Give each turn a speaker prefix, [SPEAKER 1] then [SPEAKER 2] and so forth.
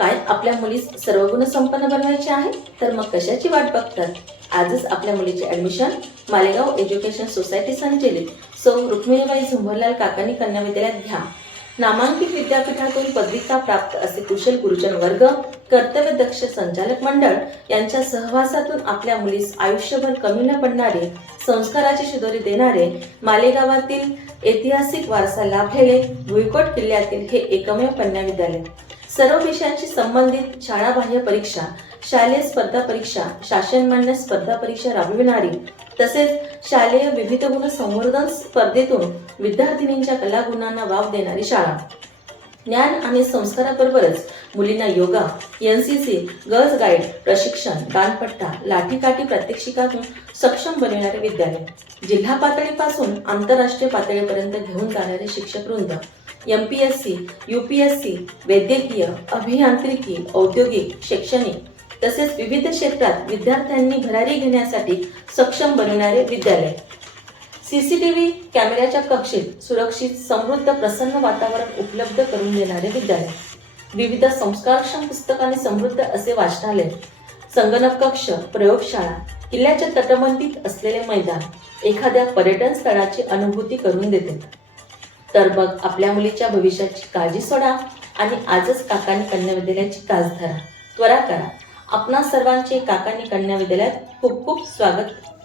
[SPEAKER 1] काय आपल्या मुलीस सर्वगुण संपन्न बनवायचे आहे तर मग कशाची वाट बघतात? आजच आपल्या मुलीचे ऍडमिशन मालेगाव एज्युकेशन सोसायटी संचलित सौ रुक्मिणीबाई झुंभरलाल काकानी कन्या विद्यालयात घ्या. नामांकित विद्यापीठातून पदविका प्राप्त असे कुशल गुरुजन वर्ग कर्तव्यदक्ष संचालक मंडळ यांच्या सहवासातून आपल्या मुलीस आयुष्यभर कमी न पडणारे संस्काराची शिदोरी देणारे मालेगावातील ऐतिहासिक वारसा लाभलेले भुईकोट किल्ल्यातील हे एकमेव कन्या विद्यालय. सर्व विषयांशी संबंधित शाळाबाह्य परीक्षा शालेय स्पर्धा परीक्षा शासनमान्य स्पर्धा परीक्षा राबविणारी तसेच शालेय विविध गुण संवर्धन स्पर्धेतून विद्यार्थिनींच्या कलागुणांना वाव देणारी शाळा. ज्ञान आणि संस्काराबरोबरच मुलींना yoga N C C girls guide प्रशिक्षण दानपट्टा लाठीकाठी प्रात्यक्षिकातून सक्षम बनविणारे विद्यालय. जिल्हा पातळीपासून आंतरराष्ट्रीय पातळीपर्यंत घेऊन जाणारे शिक्षक वृंद. M P S C U P S C वैद्यकीय अभियांत्रिकी औद्योगिक शैक्षणिक तसेच विविध क्षेत्रात विद्यार्थ्यांनी भरारी घेण्यासाठी सक्षम बनविणारे विद्यालय. सीसीटीव्ही कॅमेऱ्याच्या कक्षेत सुरक्षित समृद्ध प्रसन्न वातावरण उपलब्ध करून देणारे विद्यालय. विविध संस्कारक्षम पुस्तकाने समृद्ध असे वाचनालय संगणक कक्ष प्रयोगशाळा किल्ल्याच्या तटबंदीत असलेले मैदान एखाद्या पर्यटन स्थळाची अनुभूती करून देते. तर मग आपल्या मुलीच्या भविष्याची काळजी सोडा आणि आजच काकानी कन्या विद्यालयाची कास धरा. त्वरा करा. आपणा सर्वांचे काकानी कन्या विद्यालयात खूप खूप स्वागत.